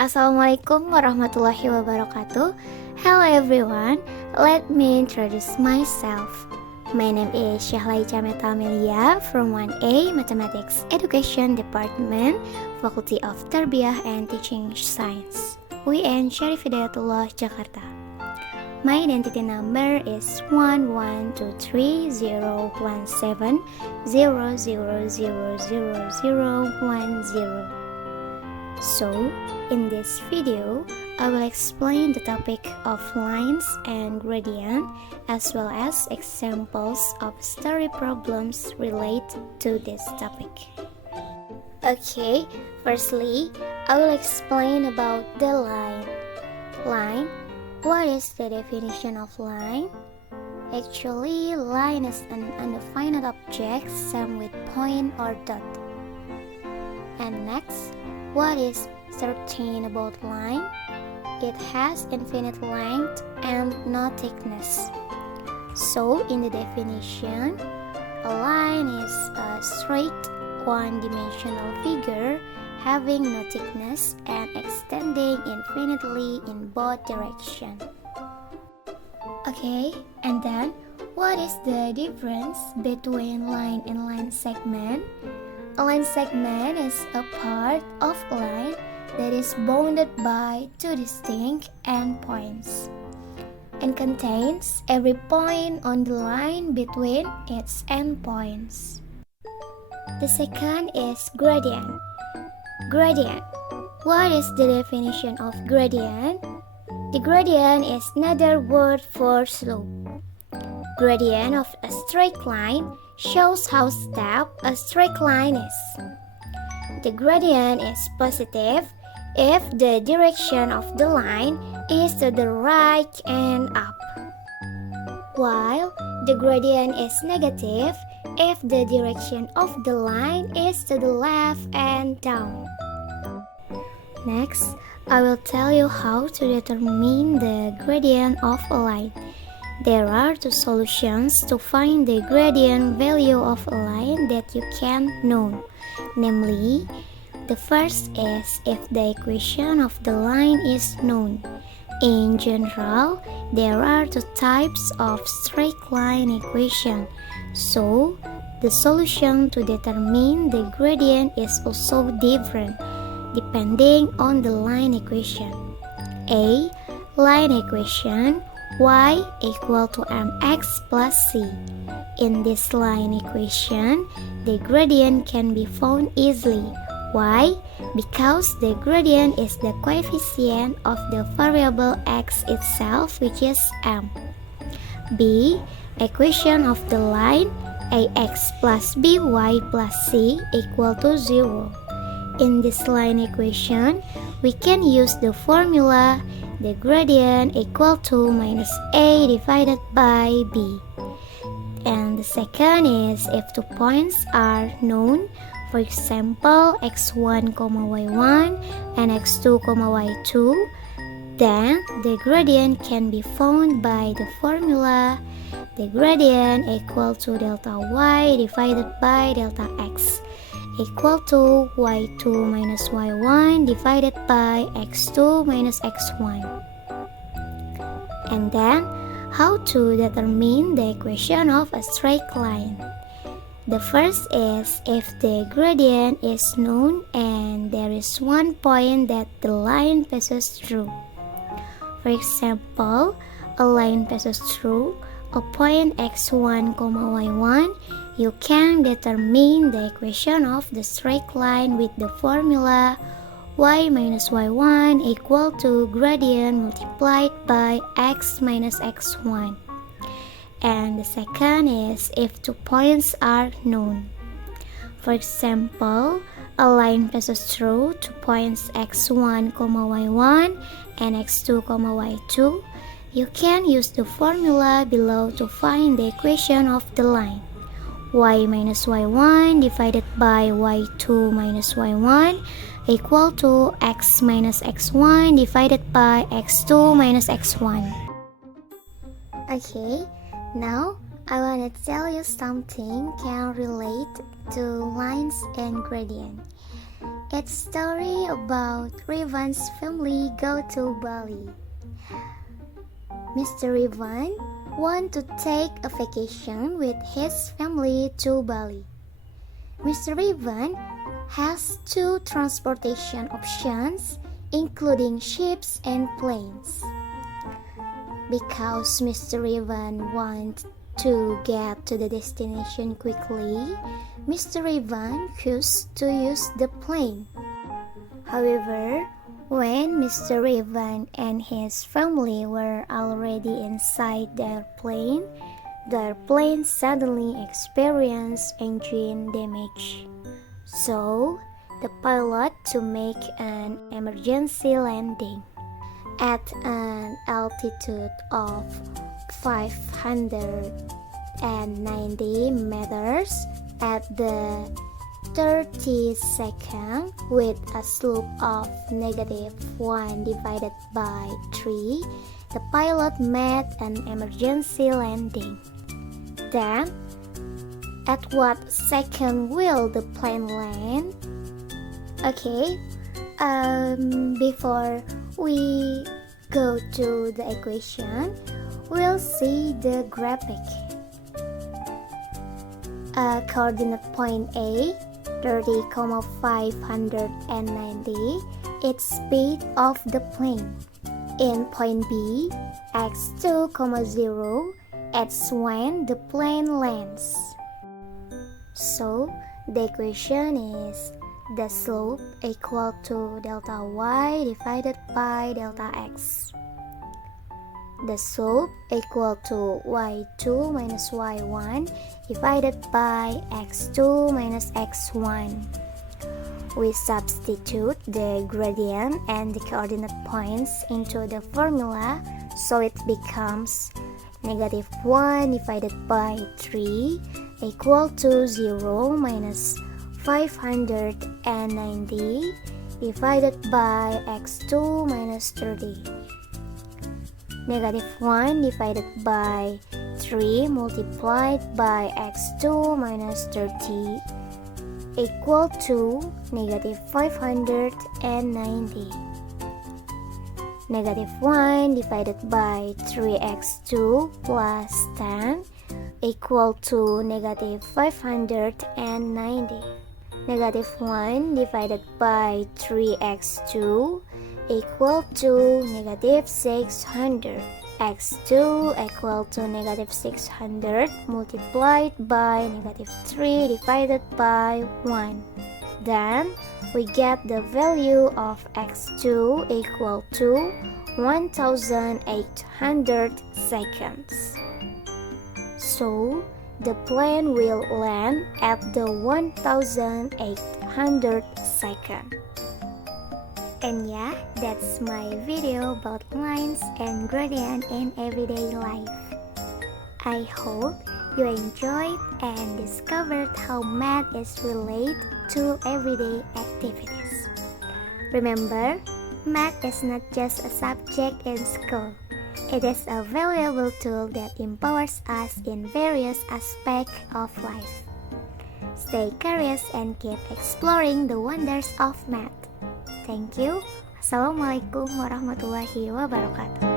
Assalamualaikum warahmatullahi wabarakatuh. Hello everyone, let me introduce myself. My name is Syahla Icha Amelia from 1A Mathematics Education Department, Faculty of Tarbiyah and Teaching Science, UIN Syarif Hidayatullah, Jakarta. My identity number is 11230170000010. So, in this video, I will explain the topic of lines and gradient as well as examples of story problems related to this topic. Okay, firstly, I will explain about the line. Line. What is the definition of line? Actually, line is an undefined object, same with point or dot. And next, what is certain about line? It has infinite length and no thickness. So, in the definition, a line is a straight one-dimensional figure having no thickness and extending infinitely in both directions. Okay, and then what is the difference between line and line segment? A line segment is a part of a line that is bounded by two distinct endpoints and contains every point on the line between its endpoints. The second is gradient. Gradient. What is the definition of gradient? The gradient is another word for slope. Gradient of a straight line shows how steep a straight line is. The gradient is positive if the direction of the line is to the right and up, while the gradient is negative if the direction of the line is to the left and down. Next, I will tell you how to determine the gradient of a line. There are two solutions to find the gradient value of a line that you can know. Namely, the first is if the equation of the line is known. In general, there are two types of straight line equation. So, the solution to determine the gradient is also different depending on the line equation. A. Line equation y equal to mx plus c. In this line equation, the gradient can be found easily. Why? Because the gradient is the coefficient of the variable x itself, which is m. B. Equation of the line ax plus by plus c equal to 0. In this line equation, we can use the formula the gradient equal to minus a divided by b. And the second is if two points are known, for example x1, y1 and x2, y2, then the gradient can be found by the formula the gradient equal to delta y divided by delta x equal to y2 minus y1 divided by x2 minus x1. And then, how to determine the equation of a straight line? The first is if the gradient is known and there is one point that the line passes through. For example, a line passes through a point x1, y1, you can determine the equation of the straight line with the formula y minus y1 equal to gradient multiplied by x minus x1. And the second is if two points are known. For example, a line passes through two points x1, y1 and x2, y2. You can use the formula below to find the equation of the line. Y minus y1 divided by y2 minus y1 equal to x minus x1 divided by x2 minus x1. Okay, now I want to tell you something can relate to lines and gradient. It's a story about Riven's family go to Bali. Mr. Riven want to take a vacation with his family to Bali. Mr. Riven has two transportation options, including ships and planes. Because Mr. Riven wants to get to the destination quickly, Mr. Riven chose to use the plane. However, when Mr. Riven and his family were already inside their plane suddenly experienced engine damage. So, the pilot to make an emergency landing. At an altitude of 590 meters at the 30-second with a slope of -1 divided by 3, the pilot made an emergency landing. Then, at what second will the plane land? Okay, before we go to the equation, we'll see the graphic. Coordinate point A, 30,590, its speed of the plane. In point B, x2,0, it's when the plane lands. So, the equation is the slope equal to delta y divided by delta x. The slope equal to y2 minus y1 divided by x2 minus x1. We substitute the gradient and the coordinate points into the formula, so it becomes -1 divided by 3 equal to 0 minus 590 divided by x2 minus 30. -1 divided by 3 multiplied by x2 minus 30 equal to -590. -1 divided by 3x2 plus 10 equal to -590. -1 divided by 3x2 equal to -600. x2 equal to -600 multiplied by -3 divided by 1. Then we get the value of x2 equal to 1800 seconds. So the plane will land at the 1800 second. And yeah, that's my video about lines and gradient in everyday life. I hope you enjoyed and discovered how math is related to everyday activities. Remember, math is not just a subject in school. It is a valuable tool that empowers us in various aspects of life. Stay curious and keep exploring the wonders of math. Thank you. Assalamualaikum warahmatullahi wabarakatuh.